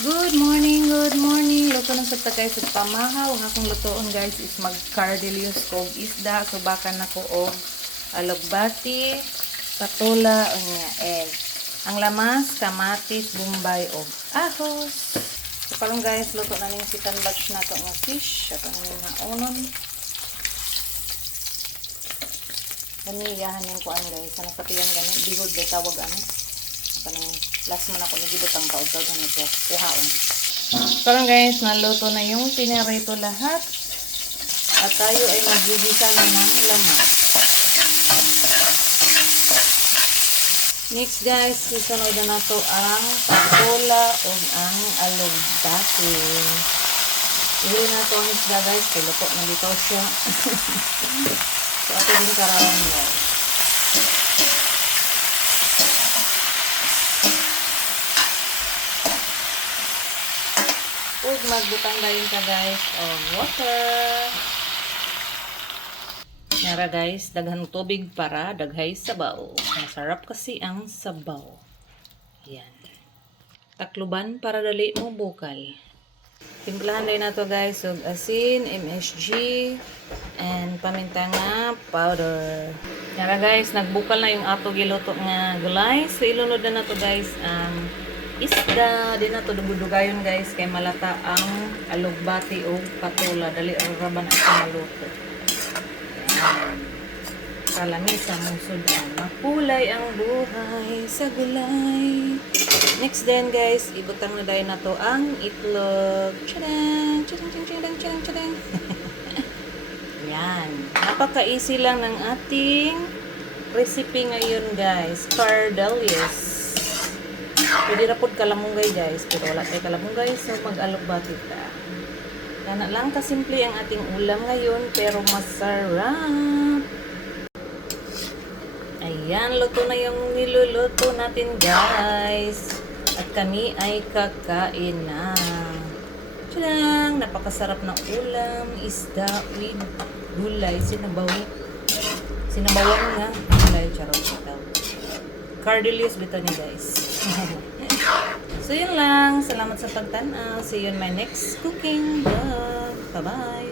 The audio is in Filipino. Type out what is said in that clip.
Good morning, good morning. Luto na sa tagay sa pamahaw. Ang akong lutoon guys is mag-cardelius kog isda. Subakan na ko og alugbati, patula, o niya, egg. Ang lamas, kamatis, bumbay, og ahos. So, parang guys, luto na yung second batch na to ng fish. At ang mga unon. Ganiyahan yung kuan guys. Ano pati yan ganun? Bihod ba tawag ano? Last mo na ako nagibot ang kaudod na ito. Kuhaon. Parang guys, naluto na yung pinarito lahat. At tayo ay magigisa na ng lamas. Next guys, isunod na to ang patula o ang alugbati. Ili na to ang isda guys. Piluto na dito siya. So ito din karawang guys. Ug magbutang dayon ka guys og water. Nara guys, daghang tubig para daghay sabaw. Masarap kasi ang sabaw. Yan. Takluban para dali mo bukal. Timplahan din nato guys og asin, MSG, and paminta nga powder. Nara guys, nagbukal na yung ato giluto nga gulay. So ilunod na nato guys ang isda. Di na to dugudugayon guys kay malata ang alugbati o patula. Dali raban ang maluto. Kalami sa musudan. Makulay ang buhay sa gulay. Next then guys, ibutang na dayon na to ang itlog. Tadang! Tadang! Tadang! Tadang! Tadang! Yan. Napaka-easy lang ng ating recipe ngayon guys. Cardelius. Pwede na po kalamunggay guys, pero wala tayo kalamunggay, so mag-alugbati ka. Yan lang kasimple ang ating ulam ngayon, pero masarap. Ayan, luto na yung niluluto natin guys. At kami ay kakain na. Tadang! Napakasarap na ulam, isda with gulay, sinabaw. Sinabawan nga, gulay, charot ito. Cardelius bito niya guys. So yun lang. Salamat sa pagtanaw. See you in my next cooking vlog. Bye-bye.